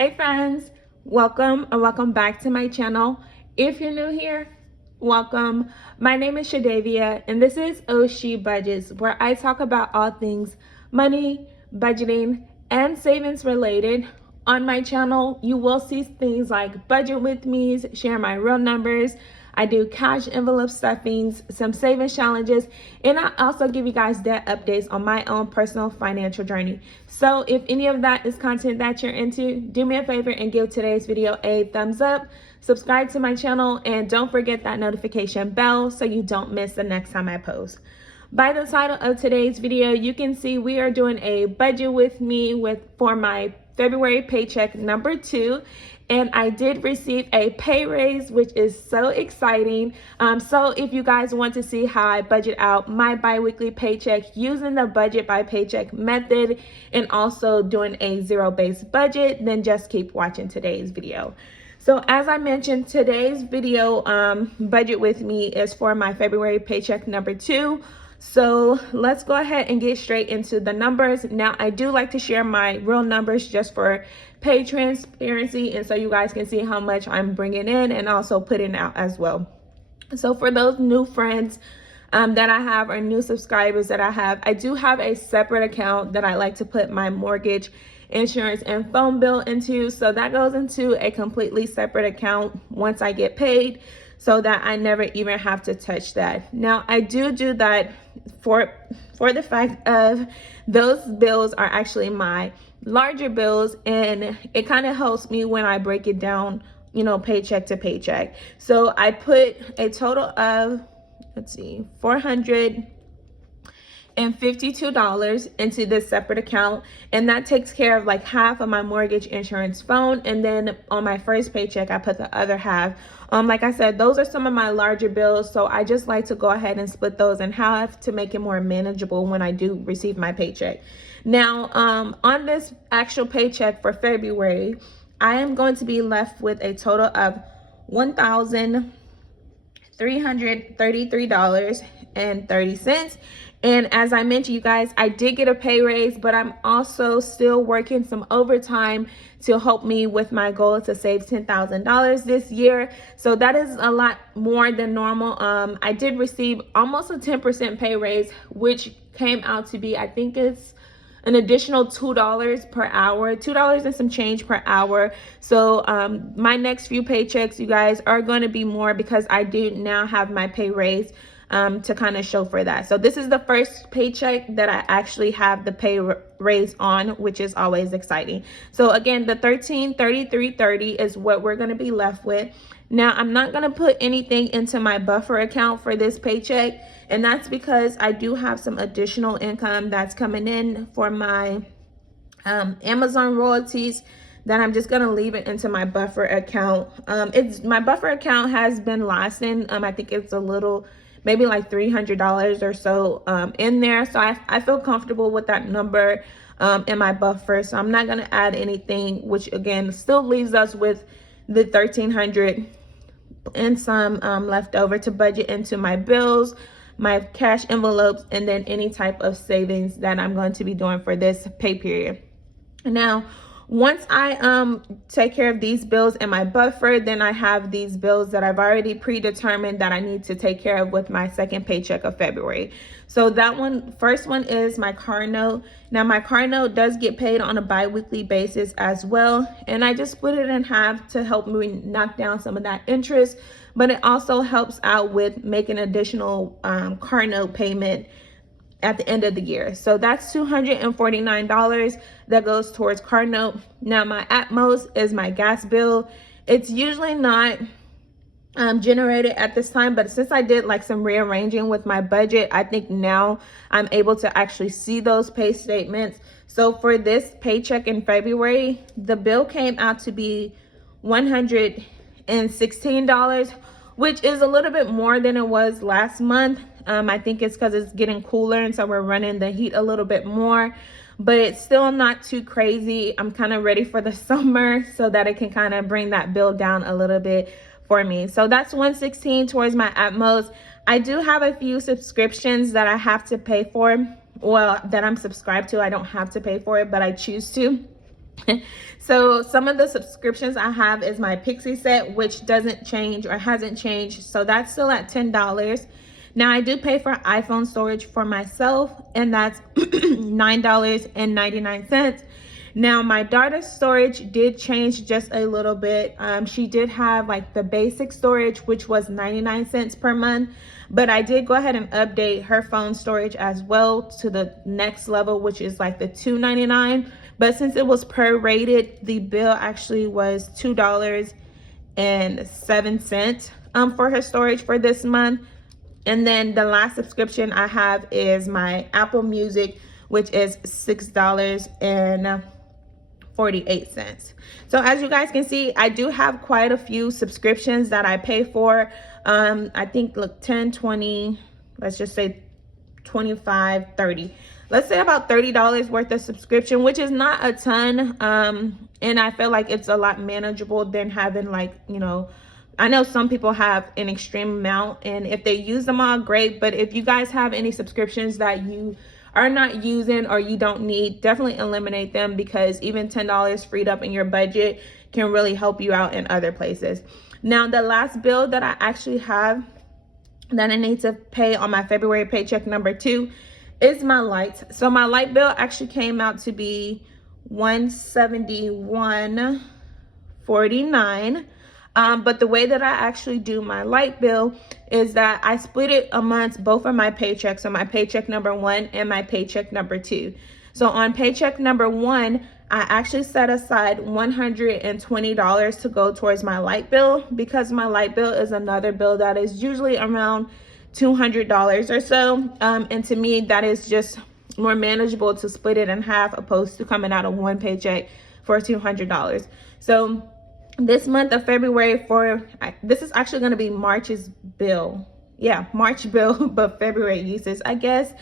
Hey friends, welcome or welcome back to my channel. If you're new here, welcome. My name is Shadavia and this is Oshi Budgets, where I talk about all things money, budgeting, and savings related. On my channel, you will see things like budget with me's, share my real numbers. I do cash envelope stuffings, some savings challenges, and I also give you guys debt updates on my own personal financial journey. So if any of that is content that you're into, do me a favor and give today's video a thumbs up, subscribe to my channel, and don't forget that notification bell so you don't miss the next time I post. By the title of today's video, you can see we are doing a budget with me for my February paycheck number 2. And I did receive a pay raise, which is so exciting. So if you guys want to see how I budget out my biweekly paycheck using the budget by paycheck method and also doing a zero-based budget, then just keep watching today's video. So as I mentioned, today's video budget with me is for my February paycheck number 2. So let's go ahead and get straight into the numbers. Now, I do like to share my real numbers just for pay transparency, and so you guys can see how much I'm bringing in and also putting out as well. So for those new friends that I have, or new subscribers that I have, I do have a separate account that I like to put my mortgage, insurance, and phone bill into. So that goes into a completely separate account once I get paid, so that I never even have to touch that. Now, I do that for the fact of those bills are actually my larger bills, and it kind of helps me when I break it down, you know, paycheck to paycheck. So I put a total of, $452 into this separate account, and that takes care of like half of my mortgage, insurance, phone, and then on my first paycheck I put the other half. Like I said, those are some of my larger bills, so I just like to go ahead and split those in half to make it more manageable when I do receive my paycheck. Now, on this actual paycheck for February, I am going to be left with a total of $1,333.30. And as I mentioned, you guys, I did get a pay raise, but I'm also still working some overtime to help me with my goal to save $10,000 this year. So that is a lot more than normal. I did receive almost a 10% pay raise, which came out to be, I think it's an additional $2 per hour, $2 and some change per hour. So my next few paychecks, you guys, are going to be more because I do now have my pay raise to kind of show for that. So this is the first paycheck that I actually have the pay raise on, which is always exciting. So again, the $1,333.30 is what we're going to be left with. Now, I'm not going to put anything into my buffer account for this paycheck, and that's because I do have some additional income that's coming in for my Amazon royalties that I'm just going to leave it into my buffer account. My buffer account has been lasting. I think it's a little, maybe like $300 or so in there. So I feel comfortable with that number in my buffer. So I'm not going to add anything, which again still leaves us with the $1,300 and some left over to budget into my bills, my cash envelopes, and then any type of savings that I'm going to be doing for this pay period. Now, once I take care of these bills in my buffer, then I have these bills that I've already predetermined that I need to take care of with my second paycheck of February. So first one is my car note. Now, my car note does get paid on a bi-weekly basis as well, and I just split it in half to help me knock down some of that interest, but it also helps out with making additional car note payment at the end of the year. So that's $249 that goes towards car note. Now, my at most is my gas bill. It's usually not generated at this time, but since I did like some rearranging with my budget, I think now I'm able to actually see those pay statements. So for this paycheck in February, the bill came out to be $116, which is a little bit more than it was last month. I think it's because it's getting cooler, and so we're running the heat a little bit more, but it's still not too crazy. I'm kind of ready for the summer so that it can kind of bring that bill down a little bit for me. So that's $116 towards my at most. I do have a few subscriptions that I have to pay for, well, that I'm subscribed to. I don't have to pay for it, but I choose to. So some of the subscriptions I have is my Pixie set, which doesn't change or hasn't changed. So that's still at $10. Now I do pay for iPhone storage for myself, and that's $9.99. Now my daughter's storage did change just a little bit. She did have like the basic storage, which was 99 cents per month, but I did go ahead and update her phone storage as well to the next level, which is like the $2.99. But since it was prorated, the bill actually was $2.07 for her storage for this month. And then the last subscription I have is my Apple Music, which is $6.48. So as you guys can see, I do have quite a few subscriptions that I pay for. I think, look, 10, 20, let's just say 25, 30. Let's say about $30 worth of subscription, which is not a ton. And I feel like it's a lot manageable than having, like, you know, I know some people have an extreme amount, and if they use them all, great. But if you guys have any subscriptions that you are not using or you don't need, definitely eliminate them, because even $10 freed up in your budget can really help you out in other places. Now, the last bill that I actually have that I need to pay on my February paycheck number 2 is my lights. So my light bill actually came out to be $171.49. But the way that I actually do my light bill is that I split it amongst both of my paychecks, so my paycheck number 1 and my paycheck number 2. So on paycheck number 1, I actually set aside $120 to go towards my light bill, because my light bill is another bill that is usually around $200 or so. And to me, that is just more manageable to split it in half, opposed to coming out of one paycheck for $200. So this month of February, this is actually going to be March's bill. Yeah, March bill, but February uses, I guess.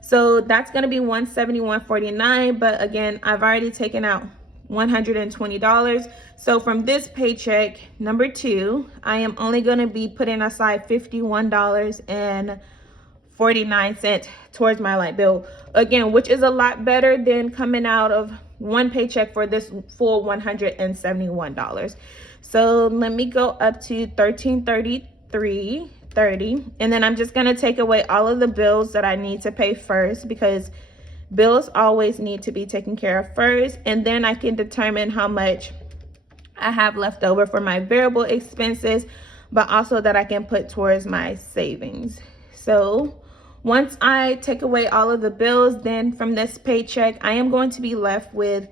So that's going to be $171.49. But again, I've already taken out $120. So from this paycheck number 2, I am only going to be putting aside $51.49 towards my light bill. Again, which is a lot better than coming out of one paycheck for this full $171. So let me go up to $1333.30, and then I'm just going to take away all of the bills that I need to pay first, because bills always need to be taken care of first, and then I can determine how much I have left over for my variable expenses, but also that I can put towards my savings. So once I take away all of the bills, then from this paycheck, I am going to be left with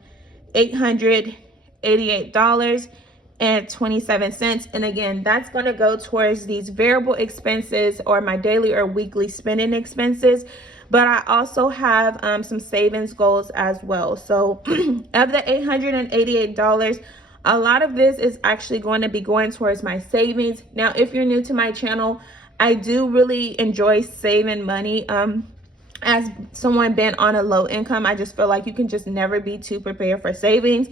$888.27. And again, that's going to go towards these variable expenses or my daily or weekly spending expenses. But I also have some savings goals as well. So of the $888, a lot of this is actually going to be going towards my savings. Now, if you're new to my channel, I do really enjoy saving money. As someone been on a low income, I just feel like you can just never be too prepared for savings.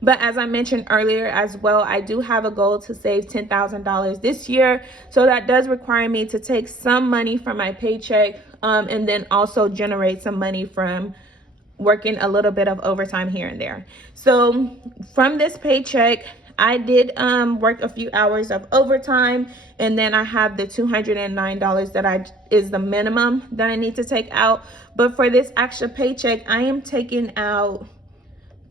But as I mentioned earlier as well, I do have a goal to save $10,000 this year. So that does require me to take some money from my paycheck, and then also generate some money from working a little bit of overtime here and there. So from this paycheck, I did work a few hours of overtime, and then I have the $209 that is the minimum that I need to take out. But for this extra paycheck, I am taking out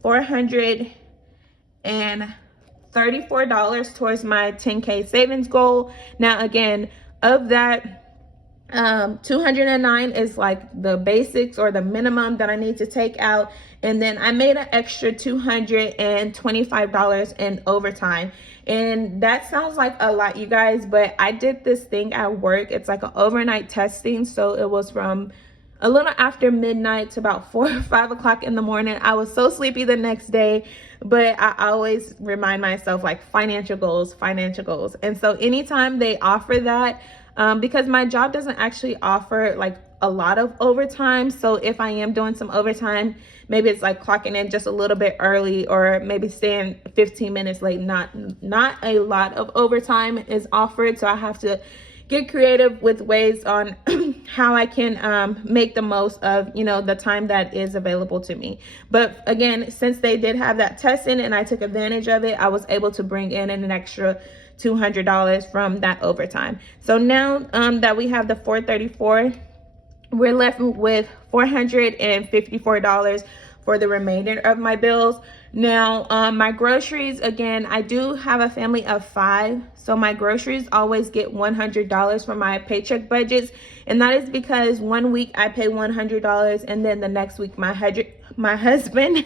$434 towards my 10K savings goal. Now again, of that, 209 is like the basics or the minimum that I need to take out, and then I made an extra $225 in overtime. And that sounds like a lot, you guys, but I did this thing at work. It's like an overnight testing, so it was from a little after midnight to about 4 or 5 o'clock in the morning. I was so sleepy the next day, but I always remind myself, like, financial goals. And so anytime they offer that, because my job doesn't actually offer like a lot of overtime. So if I am doing some overtime, maybe it's like clocking in just a little bit early, or maybe staying 15 minutes late. Not a lot of overtime is offered. So I have to get creative with ways on how I can make the most of, you know, the time that is available to me. But again, since they did have that testing and I took advantage of it, I was able to bring in an extra $200 from that overtime. So now that we have the 434, we're left with $454 for the remainder of my bills. Now, my groceries, again, I do have a family of 5, so my groceries always get $100 for my paycheck budgets, and that is because one week I pay $100, and then the next week my husband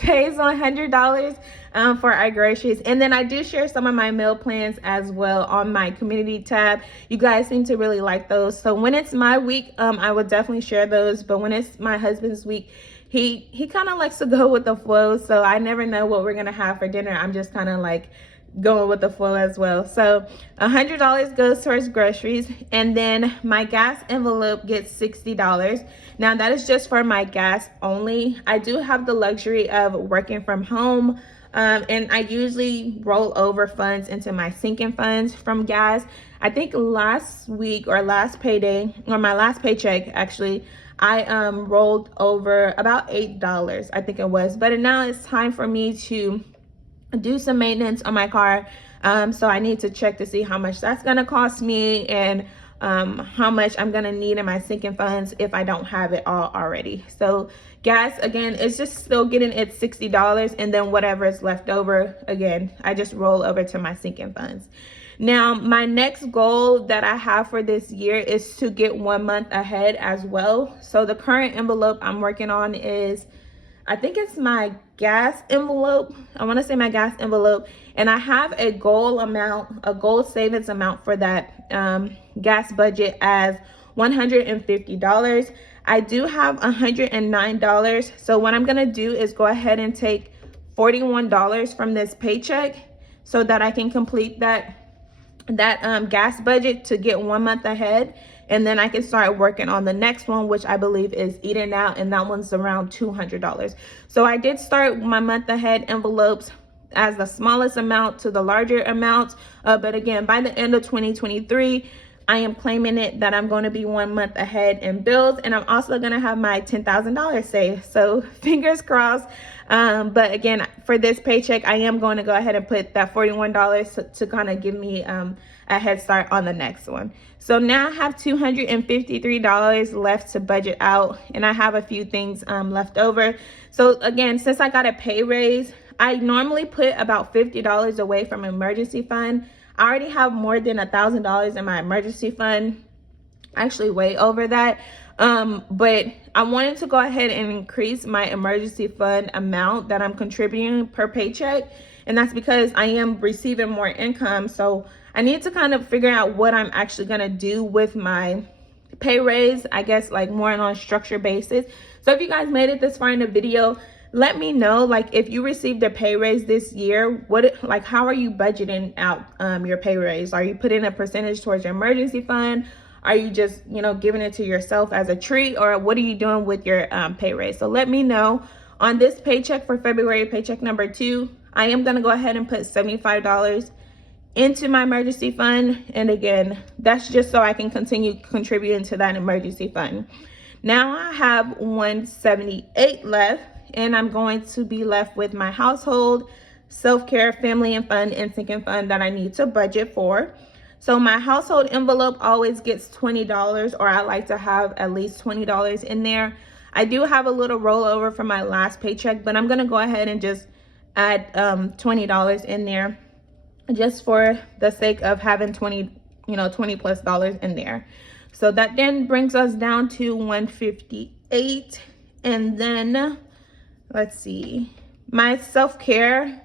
pays $100 for our groceries. And then I do share some of my meal plans as well on my community tab. You guys seem to really like those, so when it's my week, I would definitely share those, but when it's my husband's week, he kind of likes to go with the flow, so I never know what we're gonna have for dinner. I'm just kind of like going with the flow as well. So $100 goes towards groceries, and then my gas envelope gets $60. Now that is just for my gas only. I do have the luxury of working from home, and I usually roll over funds into my sinking funds from gas. I think last week or last payday, or my last paycheck actually, I rolled over about $8, I think it was. But now it's time for me to do some maintenance on my car. So I need to check to see how much that's gonna cost me, and how much I'm gonna need in my sinking funds if I don't have it all already. So gas, again, it's just still getting its $60, and then whatever is left over, again, I just roll over to my sinking funds. Now, my next goal that I have for this year is to get 1 month ahead as well. So the current envelope I'm working on is, I think it's my gas envelope. I want to say my gas envelope. And I have a goal amount, a goal savings amount for that gas budget as $150. I do have $109. So what I'm going to do is go ahead and take $41 from this paycheck so that I can complete that gas budget to get 1 month ahead, and then I can start working on the next one, which I believe is eating out, and that one's around $200. So I did start my month ahead envelopes as the smallest amount to the larger amount, but again, by the end of 2023, I am claiming it that I'm going to be 1 month ahead in bills, and I'm also going to have my $10,000 saved. So fingers crossed. But again, for this paycheck, I am going to go ahead and put that $41 to kind of give me a head start on the next one. So now I have $253 left to budget out, and I have a few things left over. So again, since I got a pay raise, I normally put about $50 away from emergency fund. I already have more than $1,000 in my emergency fund, actually way over that. But I wanted to go ahead and increase my emergency fund amount that I'm contributing per paycheck. And that's because I am receiving more income. So I need to kind of figure out what I'm actually gonna do with my pay raise, I guess, like more on a structured basis. So if you guys made it this far in the video, let me know, like, if you received a pay raise this year, how are you budgeting out your pay raise? Are you putting a percentage towards your emergency fund? Are you just, you know, giving it to yourself as a treat, or what are you doing with your pay raise? So let me know. On this paycheck for February paycheck number 2, I am gonna go ahead and put $75 into my emergency fund. And again, that's just so I can continue contributing to that emergency fund. Now I have $178 left, and I'm going to be left with my household, self-care, family and fun, and sinking fund that I need to budget for. So my household envelope always gets $20, or I like to have at least $20 in there. I do have a little rollover from my last paycheck, but I'm gonna go ahead and just add $20 in there, just for the sake of having 20 plus dollars in there. So that then brings us down to $158. And then let's see, my self-care.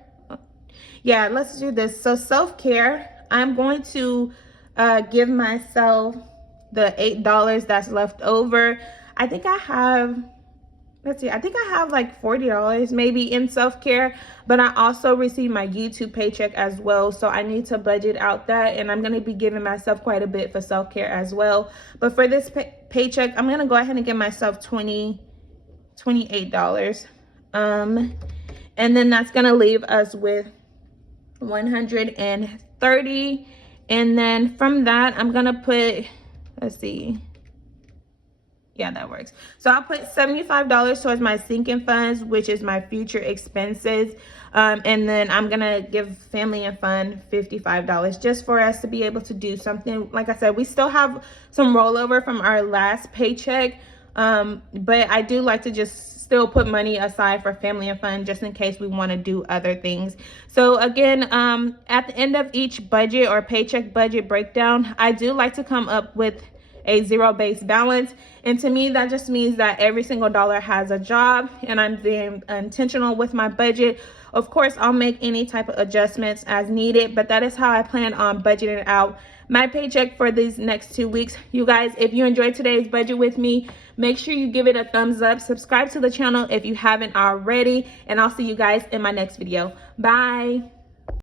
Yeah, let's do this. So self-care, I'm going to give myself the $8 that's left over. I think I have, let's see, I think I have like $40 maybe in self-care, but I also receive my YouTube paycheck as well. So I need to budget out that, and I'm going to be giving myself quite a bit for self-care as well. But for this paycheck, I'm going to go ahead and give myself $28. And then that's going to leave us with $130. And then from that, I'm gonna put, let's see. Yeah, that works. So I'll put $75 towards my sinking funds, which is my future expenses. And then I'm gonna give family and fun $55 just for us to be able to do something. Like I said, we still have some rollover from our last paycheck. But I do like to just still put money aside for family and fun just in case we want to do other things. So again, at the end of each budget or paycheck budget breakdown, I do like to come up with a zero-based balance. And to me, that just means that every single dollar has a job and I'm being intentional with my budget. Of course, I'll make any type of adjustments as needed, but that is how I plan on budgeting out my paycheck for these next 2 weeks. You guys, if you enjoyed today's budget with me, make sure you give it a thumbs up, subscribe to the channel if you haven't already, and I'll see you guys in my next video. Bye.